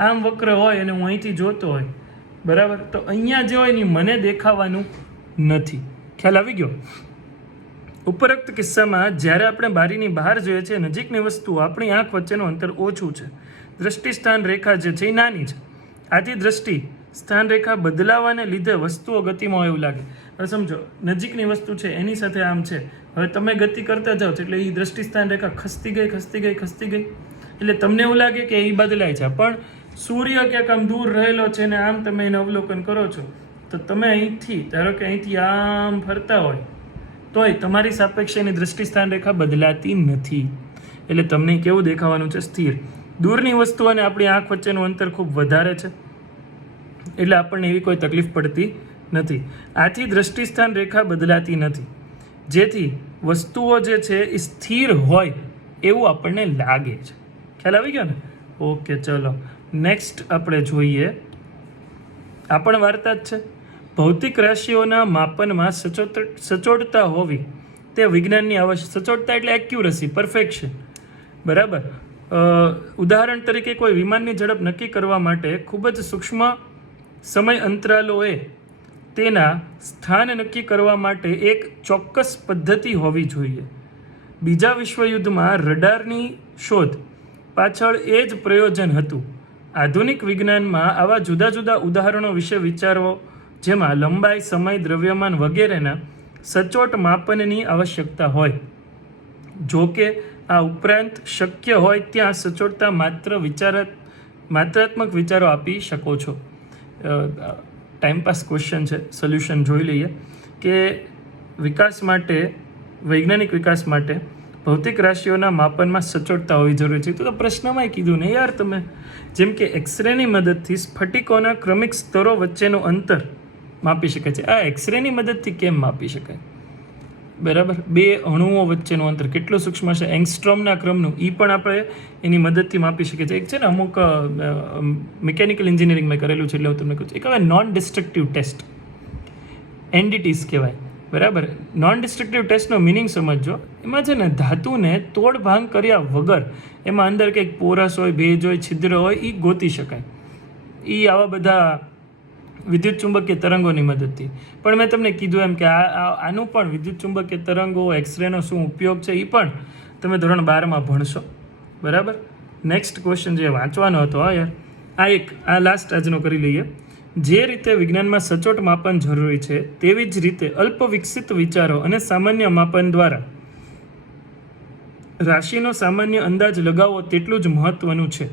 આમ વક્ર હોય અને હું અહીંથી જોતો હોય, બરાબર, તો અહીંયા જે હોય ને મને દેખાવાનું નથી. ખ્યાલ આવી ગયો? ઉપરોક્ત કિસ્સામાં જ્યારે આપણે બારીની બહાર જોઈએ છીએ, નજીકની વસ્તુઓ આપણી આંખ વચ્ચેનું અંતર ઓછું છે. દ્રષ્ટિ સ્થાન રેખા જે છે એ નાની છે. આથી દ્રષ્ટિ સ્થાન રેખા બદલાવાને લીધે વસ્તુઓ ગતિમાં હોય એવું લાગે. હવે સમજો, નજીકની વસ્તુ છે એની સાથે આમ છે, હવે તમે ગતિ કરતા જાઓ છો એટલે એ દ્રષ્ટિ સ્થાન રેખા ખસતી ગઈ, એટલે તમને એવું લાગે કે એ બદલાય છે. પણ સૂર્ય ક્યાંક આમ દૂર રહેલો છે ને આમ તમે એને અવલોકન કરો છો, તો તમે અહીંથી ધારો કે અહીંથી આમ ફરતા હોય તોય તમારી સાપેક્ષે એની દ્રષ્ટિ સ્થાન રેખા બદલાતી નથી. એટલે તમને કેવું દેખાવાનું છે? સ્થિર. દૂરની વસ્તુ અને આપણી આંખ વચ્ચેનું અંતર ખૂબ વધારે છે એટલે આપણને એવી કોઈ તકલીફ પડતી નથી. આથી દ્રષ્ટિ સ્થાન રેખા બદલાતી નથી, જેથી વસ્તુઓ જે છે એ સ્થિર હોય એવું આપણને લાગે છે. ખ્યાલ આવી ગયો ને? ઓકે, ચલો નેક્સ્ટ આપણે જોઈએ. આ પણ વાર્તા જ છે. ભૌતિક રાશિઓના માપનમાં સચોટતા હોવી તે વિજ્ઞાનની આવશ્યક. સચોટતા એટલે એક્યુરસી, પરફેક્શન, બરાબર. ઉદાહરણ તરીકે કોઈ વિમાનની ઝડપ નક્કી કરવા માટે ખૂબ જ સૂક્ષ્મ સમય અંતરાલોએ તેના સ્થાન નક્કી કરવા માટે એક ચોક્કસ પદ્ધતિ હોવી જોઈએ. બીજા વિશ્વયુદ્ધમાં રડારની શોધ પાછળ એ જ પ્રયોજન હતું. આધુનિક વિજ્ઞાનમાં આવા જુદા જુદા ઉદાહરણો વિશે વિચારો, જેમાં લંબાઈ, સમય, દ્રવ્યમાન વગેરેના સચોટ માપનની આવશ્યકતા હોય. જો કે આ ઉપરાંત શક્ય હોય ત્યાં સચોટતા માત્રાત્મક વિચારો આપી શકો છો. ટાઈમપાસ ક્વેશ્ચન છે, સોલ્યુશન જોઈ લઈએ. કે વિકાસ માટે, વૈજ્ઞાનિક વિકાસ માટે ભૌતિક રાશિઓના માપનમાં સચોટતા હોવી જરૂરી છે. તો પ્રશ્નમાં કીધું ને યાર તમે, જેમ કે એક્સરેની મદદથી સ્ફટિકોના ક્રમિક સ્તરો વચ્ચેનું અંતર માપી શકાય છે. આ એક્સરેની મદદથી કેમ માપી શકાય? બરાબર, બે અણુઓ વચ્ચેનું અંતર કેટલું સૂક્ષ્મ છે, એંગસ્ટ્રોમના ક્રમનું, એ પણ આપણે એની મદદથી માપી શકીએ છીએ. એક છે ને અમુક મિકેનિકલ એન્જિનિયરિંગ મેં કરેલું છે એટલે હું તમને કહું છું. એક હવે નોન ડિસ્ટ્રક્ટિવ ટેસ્ટ, NDTs કહેવાય, બરાબર. નોન ડિસ્ટ્રક્ટિવ ટેસ્ટનો મિનિંગ સમજો. એમાં છે ને ધાતુને તોડ ભાંગ કર્યા વગર એમાં અંદર કંઈક પોરસ હોય, ભેજ હોય, છિદ્ર હોય, એ ગોતી શકાય. એ આવા બધા વિદ્યુત ચુંબકીય તરંગોની મદદથી. પણ મેં તમને કીધું એમ કે આનું પણ વિદ્યુત ચુંબકીય તરંગો, એક્સરેનો શું ઉપયોગ છે એ પણ તમે ધોરણ 12માં ભણશો, બરાબર. નેક્સ્ટ ક્વેશ્ચન જે વાંચવાનો હતો, હા યાર, આ લાસ્ટ આજનો કરી લઈએ. જે રીતે વિજ્ઞાનમાં સચોટ માપન જરૂરી છે તેવી જ રીતે અલ્પ વિકસિત વિચારો અને સામાન્ય માપન દ્વારા રાશિનો સામાન્ય અંદાજ લગાવવો તેટલું જ મહત્વનું છે.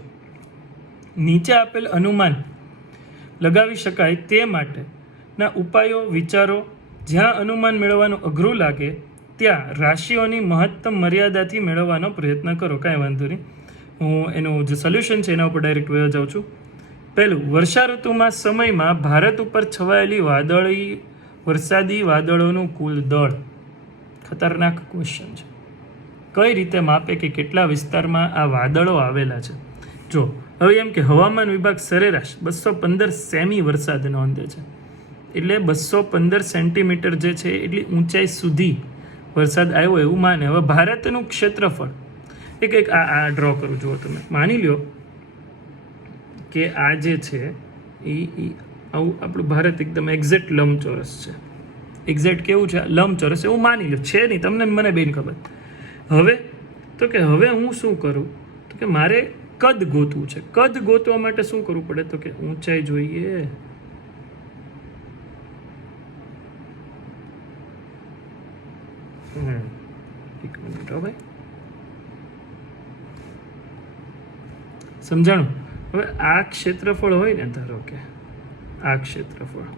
નીચે આપેલ અનુમાન લગાવી શકાય તે માટેના ઉપાયો વિચારો. જ્યાં અનુમાન મેળવવાનું અઘરું લાગે ત્યાં રાશિઓની મહત્તમ મર્યાદાથી મેળવવાનો પ્રયત્ન કરો. કાંઈ વાંધો નહીં, હું એનું જે સોલ્યુશન છે એના ઉપર ડાયરેક્ટ વયો જાઉં છું. પહેલું, વર્ષા ઋતુમાં સમયમાં ભારત ઉપર છવાયેલી વરસાદી વાદળોનું કુલ દળ. ખતરનાક ક્વેશ્ચન છે. કઈ રીતે માપે કે કેટલા વિસ્તારમાં આ વાદળો આવેલા છે? જો હવે એમ કે હવામાન વિભાગ સરેરાશ 215 સેમી વરસાદ નોંધે છે, એટલે 215 સેન્ટીમીટર જે છે એટલી ઊંચાઈ સુધી વરસાદ આવ્યો એવું માને. હવે ભારતનું ક્ષેત્રફળ એક આ ડ્રો કરું, જુઓ તમે. માની લ્યો કે આ જે છે એ આવું આપણું ભારત એકદમ એક્ઝેક્ટ લંબચોરસ છે. એક્ઝેક્ટ કેવું છે? લંબચોરસ એવું માની લો. છે નહીં, તમને મને બેન ખબર. હવે તો કે હવે હું શું કરું? તો કે મારે કદ ગોતવું છે. કદ ગોતવા માટે શું કરવું પડે? તો કે ઊંચાઈ જોઈએ. એક મિનિટ હવે સમજાણું. હવે આ ક્ષેત્રફળ હોય ને, ધારો કે આ ક્ષેત્રફળ,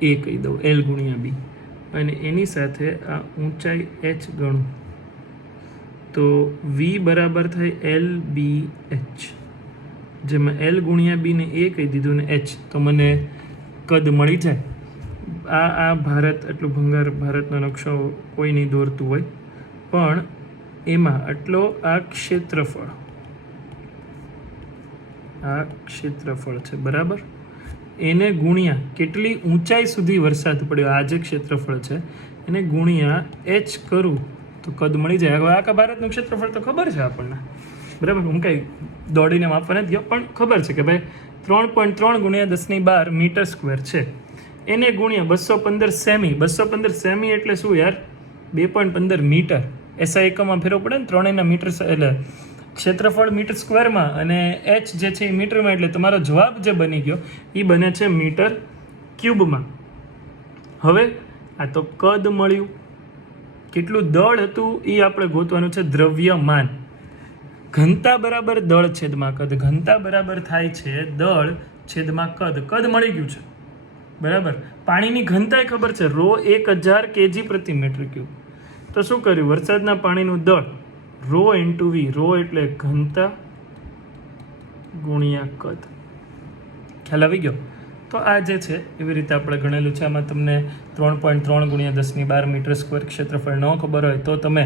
એ કહી દઉં L ગુણ્યા B, અને એની સાથે આ ઊંચાઈ h ગણું તો V બરાબર થાય LBH, જેમાં L ગુણ્યા B ને એ કહી દીધું ને h, તો મને કદ મળી જાય. આ ભારત, એટલું ભંગાર ભારતનો નકશો કોઈ નહીં દોરતું હોય, પણ એમાં આટલો આ ક્ષેત્રફળ છે બરાબર, એને ગુણ્યા કેટલી ઊંચાઈ સુધી વરસાદ પડ્યો, આ જે ક્ષેત્રફળ છે એને ગુણ્યા h કરું તો કદ મળી જાય. હવે આખા ભારતનું ક્ષેત્રફળ તો ખબર છે આપણને બરાબર, હું કંઈ દોડીને માપવા નથી ગયો, પણ ખબર છે કે ભાઈ 3.3 ગુણ્યા 10^12 મીટર સ્ક્વેર છે. એને ગુણ્યા 215 સેમી. 215 સેમી એટલે શું યાર? 2.15 મીટર. એસઆઈ એકમમાં ફેરવો પડે ને, ત્રણેયના મીટર, એટલે ક્ષેત્રફળ મીટર સ્ક્વેરમાં અને એચ જે છે એ મીટરમાં, એટલે તમારો જવાબ જે બની ગયો એ બને છે મીટર ક્યુબમાં. હવે આ તો કદ મળ્યું, કેટલું દળ હતું એ આપણે ગોતવાનું છે, દ્રવ્યમાન. ઘનતા બરાબર દળ છેદમાં કદ, ઘનતા બરાબર થાય છે દળ છેદમાં કદ. કદ મળી ગયું છે બરાબર. પાણીની ઘનતાય ખબર છે, રો 1000 kg પ્રતિ મીટર ક્યુબ. તો શું કર્યું? વરસાદના પાણીનું દળ રો ઇન્ટુ વી, રો એટલે ઘનતા ગુણ્યા કદ. ખ્યાલ આવી ગયો? તો આ જે છે એવી રીતે આપણે ગણેલું છે. આમાં તમને 3.3 ગુણ્યા 10^12 મીટર સ્ક્વેર ક્ષેત્રફળ ન ખબર હોય તો તમે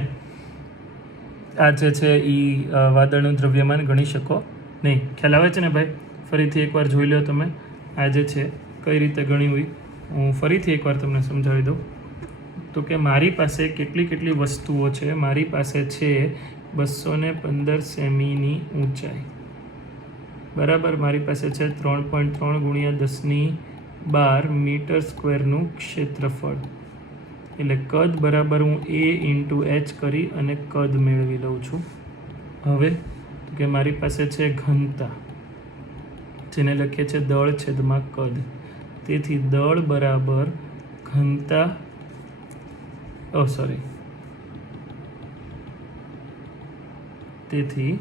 આ જે છે એ વાદળનું દ્રવ્યમાન ગણી શકો નહીં. ખ્યાલ આવે છે ને ભાઈ? ફરીથી એકવાર જોઈ લો તમે આ જે છે કઈ રીતે ગણી હોય. હું ફરીથી એકવાર તમને સમજાવી દઉં. તો કે મારી પાસે કેટલી વસ્તુઓ છે. મારી પાસે છે 215 સેમીની ઊંચાઈ બરાબર. મારી પાસે છે 3.3 ગુણ્યા 10^12 મીટર સ્ક્વેરનું ક્ષેત્રફળ. એટલે કદ બરાબર હું a ઇન્ટુ h કરી અને કદ મેળવી લઉં છું. હવે તો કે મારી પાસે છે ઘનતા, જેને લખીએ છે દળ છેદમાં કદ. તેથી દળ બરાબર ઘનતા, તેથી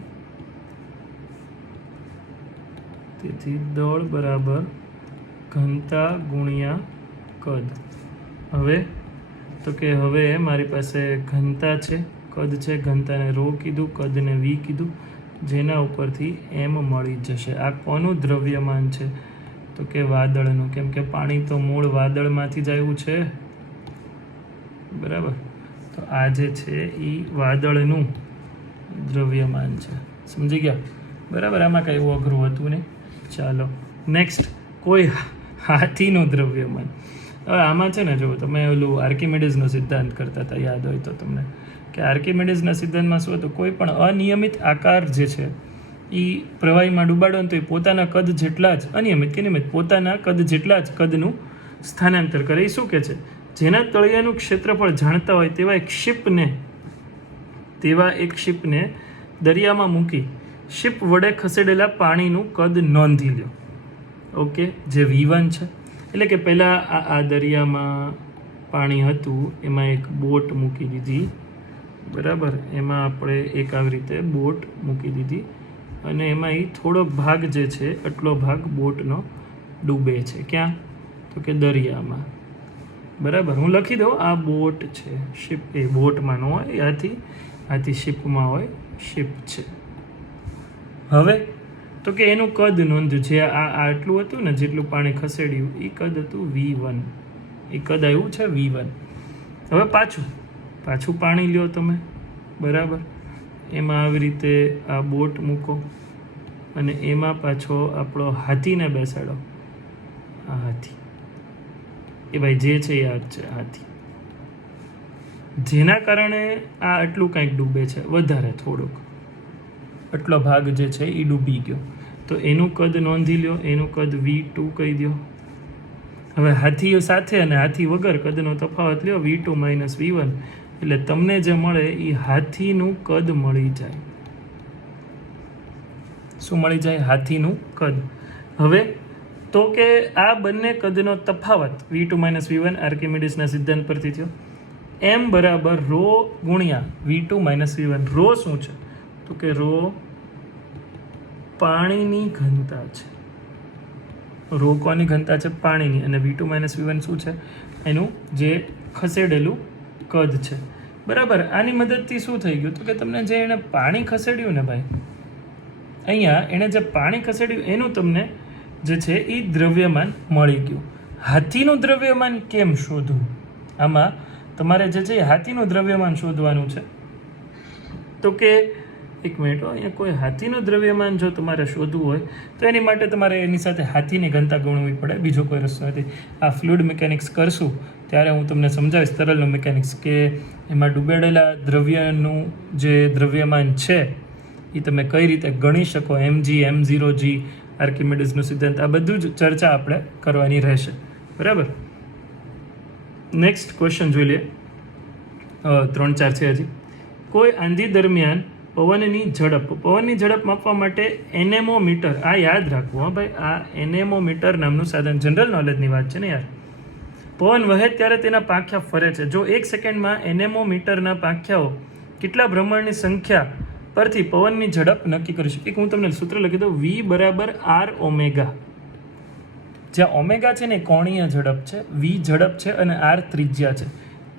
દળ બરાબર ઘનતા ગુણ્યા કદ. હવે તો કે હવે મારી પાસે ઘનતા છે, કદ છે. ઘનતાને રો કીધું, કદને વી કીધું, જેના ઉપરથી એમ મળી જશે. આ કોનું દ્રવ્યમાન છે? તો કે વાદળનું. કેમ કે પાણી તો મૂળ વાદળમાંથી જ આવ્યું છે બરાબર. તો આ જે છે એ વાદળનું દ્રવ્યમાન છે. સમજી ગયા બરાબર? આમાં કંઈ એવું અઘરું હતું નહીં. ચાલો નેક્સ્ટ, કોઈ હાથીનું દ્રવ્યમાન. હવે આમાં છે ને, જો તમે ઓલું આર્કિમિડીઝનો સિદ્ધાંત કરતા હતા, યાદ હોય તો તમને, કે આર્કિમિડીઝના સિદ્ધાંતમાં શું હતું? કોઈ પણ અનિયમિત આકાર જે છે એ પ્રવાહીમાં ડૂબાડો ને તો એ પોતાના કદ જેટલા જ, અનિયમિત કે નિયમિત, પોતાના કદ જેટલા જ કદનું સ્થાનાંતર કરે. એ શું કહે છે? જેના તળિયાનું ક્ષેત્રફળ જાણતા હોય તેવા એક શિપને દરિયામાં મૂકી શિપ વડે ખસેડેલા પાણીનું કદ નોંધી લ્યો. ઓકે, જે V1 છે. એટલે કે પહેલાં આ દરિયામાં પાણી હતું, એમાં એક બોટ મૂકી દીધી બરાબર. એમાં આપણે એક આવી રીતે બોટ મૂકી દીધી અને એમાં એ થોડોક ભાગ જે છે આટલો ભાગ બોટનો ડૂબે છે. ક્યાં? તો કે દરિયામાં બરાબર. હું લખી દઉં, આ બોટ છે, શિપ. એ બોટમાં ન હોય, આથી શિપમાં હોય, શિપ છે. હવે તો કે એનું કદ નોંધ્યું છે. આટલું હતું ને, જેટલું પાણી ખસેડ્યું એ કદ હતું V1. એ કદ આવ્યું છે V1. હવે પાછું પાણી લ્યો તમે બરાબર. એમાં આવી રીતે આ બોટ મૂકો અને એમાં પાછો આપણો હાથીને બેસાડો. આ હાથી, એ ભાઈ જે છે યાદ છે, હાથી. જેના કારણે આ આટલું કંઈક ડૂબે છે, વધારે થોડુંક, આટલો ભાગ જે છે એ ડૂબી ગયો. તો એનું કદ નોંધી લ્યો. એનું કદ V2 કહી દો. હવે હાથી સાથે અને હાથી વગર કદનો તફાવત લ્યો, V2 માઇનસ V1. એટલે તમને જે મળે એ હાથીનું કદ મળી જાય. શું મળી જાય? હાથીનું કદ. હવે તો કે આ બંને કદનો તફાવત V2 માઇનસ V1 આર્કિમિડીઝના સિદ્ધાંત પરથી થયો. M બરાબર રો ગુણ્યા V2 માઇનસ V1. રો શું છે? તો કે રો પાણીની ઘનતા છે. રો કોની ઘનતા છે? પાણીની. અને V2 માઇનસ V1 શું છે? એનું જે ખસેડેલું કદ છે બરાબર. આની મદદથી શું થઈ ગયું? તો કે તમને જે એણે પાણી ખસેડ્યું ને ભાઈ, અહીંયા એણે જે પાણી ખસેડ્યું એનું તમને જે છે એ દ્રવ્યમાન મળી ગયું. હાથીનું દ્રવ્યમાન કેમ શોધવું? આમાં તમારે જે છે હાથીનું દ્રવ્યમાન શોધવાનું છે. તો કે એક મિનિટ, અહીંયા કોઈ હાથીનું દ્રવ્યમાન જો તમારે શોધવું હોય તો એની માટે તમારે એની સાથે હાથીની ઘનતા ગણવી પડે, બીજો કોઈ રસ્તો નથી. આ ફ્લુઇડ મિકેનિક્સ કરશું ત્યારે હું તમને સમજાવીશ, તરલનું મિકેનિક્સ, કે એમાં ડૂબેલા દ્રવ્યનું જે દ્રવ્યમાન છે એ તમે કઈ રીતે ગણી શકો, mg, m0g, આર્કિમિડીઝનો સિદ્ધાંત, આ બધું જ ચર્ચા આપણે કરવાની રહેશે. બરાબર. નેક્સ્ટ ક્વેશ્ચન જોઈ લઈએ. 3-4 છે હજી. કોઈ આંધી દરમિયાન પવનની ઝડપ માપવા માટે એનેમોમીટર, આ યાદ રાખવું હા ભાઈ, આ એનેમોમીટર નામનું સાધન, જનરલ નોલેજની વાત છે ને યાર. પવન વહે ત્યારે તેના પાંખિયા ફરે છે. જો 1 સેકન્ડમાં એનેમોમીટરના પાંખિયાઓ કેટલા ભ્રમણની સંખ્યા પરથી પવનની ઝડપ નક્કી કરી શકે. હું તમને સૂત્ર લખી દઉં, V બરાબર R ઓમેગા. જ્યાં ઓમેગા છે ને કોણીય ઝડપ છે, V ઝડપ છે અને R ત્રિજ્યા છે.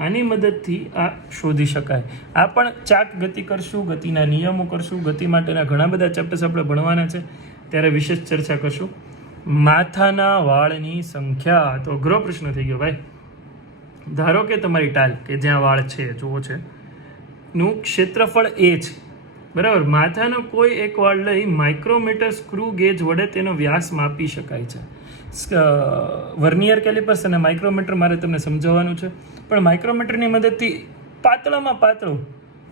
આની મદદથી આ શોધી શકાય. આ પણ ચાક ગતિ કરશું, ગતિના નિયમો કરશું, ગતિ માટેના ઘણા બધા ચેપ્ટર્સ આપણે ભણવાના છે, ત્યારે વિશેષ ચર્ચા કરશું. માથાના વાળની સંખ્યા, તો અઘરો પ્રશ્ન થઈ ગયો ભાઈ. ધારો કે તમારી ટાલ કે જ્યાં વાળ છે જુઓ છે નું ક્ષેત્રફળ A છે, બરાબર. માથાનો કોઈ એક વાળ લઈ માઇક્રોમીટર સ્ક્રૂ ગેજ વડે તેનો વ્યાસ માપી શકાય છે. વર્નિયર કેલિપર્સ અને માઇક્રોમીટર મારે તમને સમજાવવાનું છે, પણ માઇક્રોમીટરની મદદથી પાતળામાં પાતળું,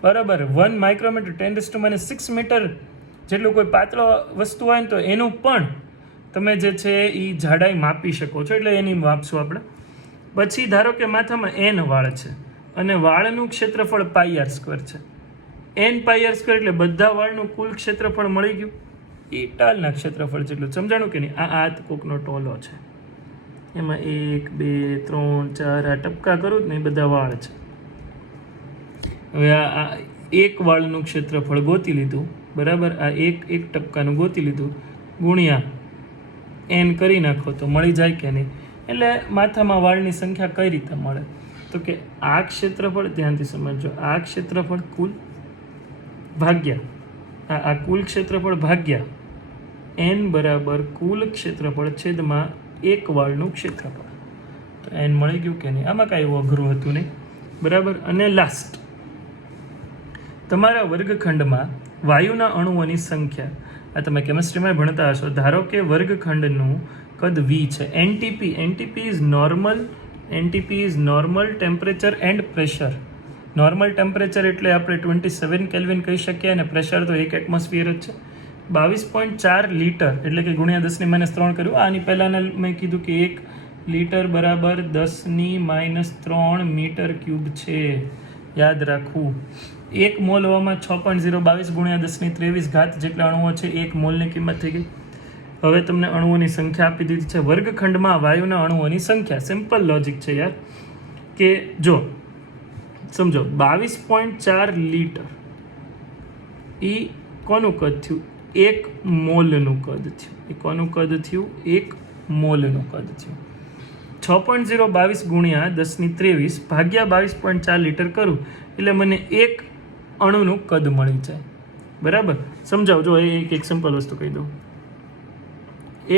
બરાબર, 1 માઇક્રોમીટર 10⁻6 મીટર જેટલું કોઈ પાતળો વસ્તુ હોય ને તો એનું પણ તમે જે છે એ જાડાઈ માપી શકો છો, એટલે એની માપશું આપણે. પછી ધારો કે માથામાં n વાળ છે અને વાળનું ક્ષેત્રફળ πr² છે. n πr² એટલે બધા વાળનું કુલ ક્ષેત્રફળ મળી ગયું, એ ટાલના ક્ષેત્રફળ જેટલું. સમજાણું કે નહીં? આ કોકનો ટોલો છે, એમાં 1 2 3 4 આ ટપકા કરું જ ને એ બધા વાળ છે. હવે આ એક વાળનું ક્ષેત્રફળ ગોતી લીધું, બરાબર, આ એક ટપકાનું ગોતી લીધું, ગુણ્યા n કરી નાખો તો મળી જાય કે નહીં. એટલે માથામાં વાળની સંખ્યા કઈ રીતે મળે? તો કે આ ક્ષેત્રફળ, ધ્યાનથી સમજો, આ ક્ષેત્રફળ કુલ ભાગ્યા આ કુલ ક્ષેત્રફળ ભાગ્યા n બરાબર કુલ ક્ષેત્રફળ છેદમાં એક વાળનું ક્ષેત્રફળ. તો n મળી ગયું કે નહીં? આમાં કાંઈ એવું અઘરું હતું નહીં, બરાબર. અને લાસ્ટ, તમારા વર્ગખંડમાં વાયુના અણુઓની સંખ્યા, આ તમે કેમિસ્ટ્રીમાં ભણતા હશો. ધારો કે વર્ગખંડનું કદ V છે. NTP is normal temperature and pressure. Normal temperature એટલે આપણે 27 કેલ્વિન કહી શકીએ, અને પ્રેશર તો 1 એટમોસ્ફિયર જ છે. 22.4 લીટર એટલે કે ગુણ્યા 10⁻³ કર્યું. આની પહેલાં મેં કીધું કે 1 લીટર બરાબર 10⁻³ મીટર ક્યુબ છે, યાદ રાખવું. 1 મોલ હવામાં 6.022 ગુણ્યા 10⁻23 જેટલા અણુઓ છે. 1 મોલની કિંમત થઈ ગઈ. હવે તમને અણુઓની સંખ્યા આપી દીધી છે. વર્ગખંડમાં વાયુના અણુઓની સંખ્યા, સિમ્પલ લોજિક છે યાર, કે જો સમજો 22.4 લીટર એ કોનું કદ થયું? 1 મોલનું કદ થયું. એ કોનું કદ થયું? 1 મોલનું કદ થયું. 6.022 ગુણ્યા 10⁻23 ભાગ્યા 22.4 લીટર કરું એટલે મને 1 અણુનું કદ મળી જાય, બરાબર. સમજાવો, જો એક સિમ્પલ વસ્તુ કહી દઉં.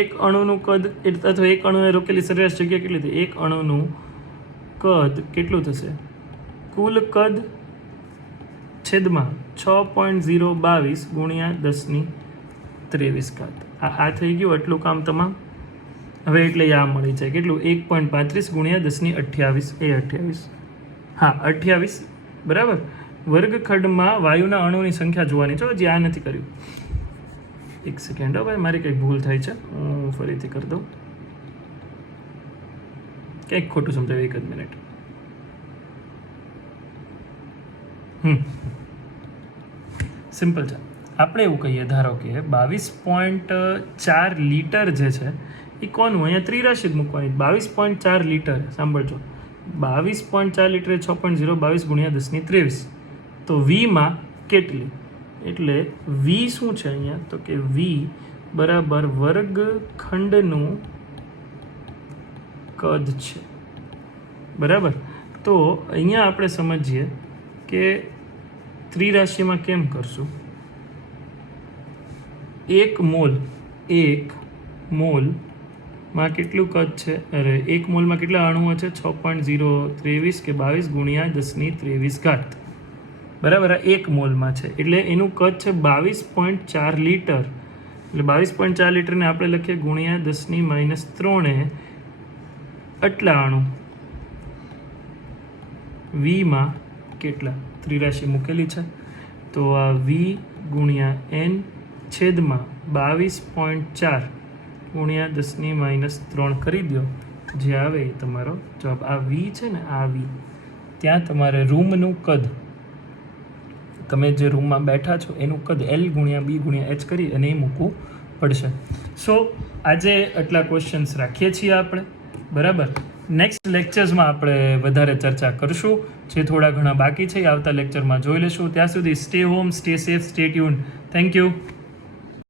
1 અણુનું કદ અથવા 1 અણુએ રોકેલી સરેરાશ જગ્યા કેટલી થઈ? 1 અણુનું કદ કેટલું થશે? કુલ કદ છેદમાં 6.022 ગુણ્યા 10⁻23. આ થઈ ગયું આટલું કામ તમામ. હવે એટલે આ મળી જાય કેટલું? 1.35 ગુણ્યા 10⁻28 એ 28. હા 28, બરાબર. વર્ગખંડમાં વાયુના અણુની સંખ્યા જોવાની છે. હજી આ નથી કર્યું. એક સેકન્ડ, હવે મારી કંઈક ભૂલ થઈ છે, હું ફરીથી કરી દઉં. કંઈક ખોટું સમજાવ્યું, 1 જ મિનિટ. સિમ્પલ છે. આપણે એવું કહીએ, ધારો કે 22.4 લીટર જે છે એ કોનું? અહીંયા ત્રિરાશી જ મૂકવાની. 22.4 લીટર, સાંભળજો, 22.4 લીટર 6.022 ગુણ્યા 10⁻23. તો વીમાં કેટલી? એટલે વી શું છે અહીંયા? તો કે વી બરાબર વર્ગખંડનું કદ છે, બરાબર. તો અહીંયા આપણે સમજીએ કે ત્રિરાશીમાં કેમ કરશું? 1 મોલમાં કેટલું કદ છે? અરે 1 મોલમાં કેટલા અણુઓ છે? 6.023 કે 22 ગુણ્યા 10⁻23. બરાબર, આ 1 મોલમાં છે એટલે એનું કદ છે 22.4 લીટર. એટલે 22.4 લીટરને આપણે લખીએ ગુણ્યા 10⁻³ આટલા અણુ વીમાં કેટલા ત્રિરાશિ મૂકેલી છે તો આ વી ગુણ્યા n છેદમાં 22.4 ગુણ્યા 10⁻³ કરી દો, જે આવે એ તમારો જવાબ. આ વી છે ને, આ વી ત્યાં તમારે રૂમનું કદ, તમે જે રૂમમાં બેઠા છો એનું કદ L ગુણ્યા B ગુણ્યા H કરી અને એ મૂકવું પડશે. સો આજે આટલા ક્વેશ્ચન્સ રાખીએ છીએ આપણે. બરાબર, નેક્સ્ટ લેક્ચર્સમાં આપણે વધારે ચર્ચા કરશું. જે થોડા ઘણા બાકી છે એ આવતા લેક્ચરમાં જોઈ લેશું. ત્યાં સુધી stay home, stay safe, stay tune. Thank you.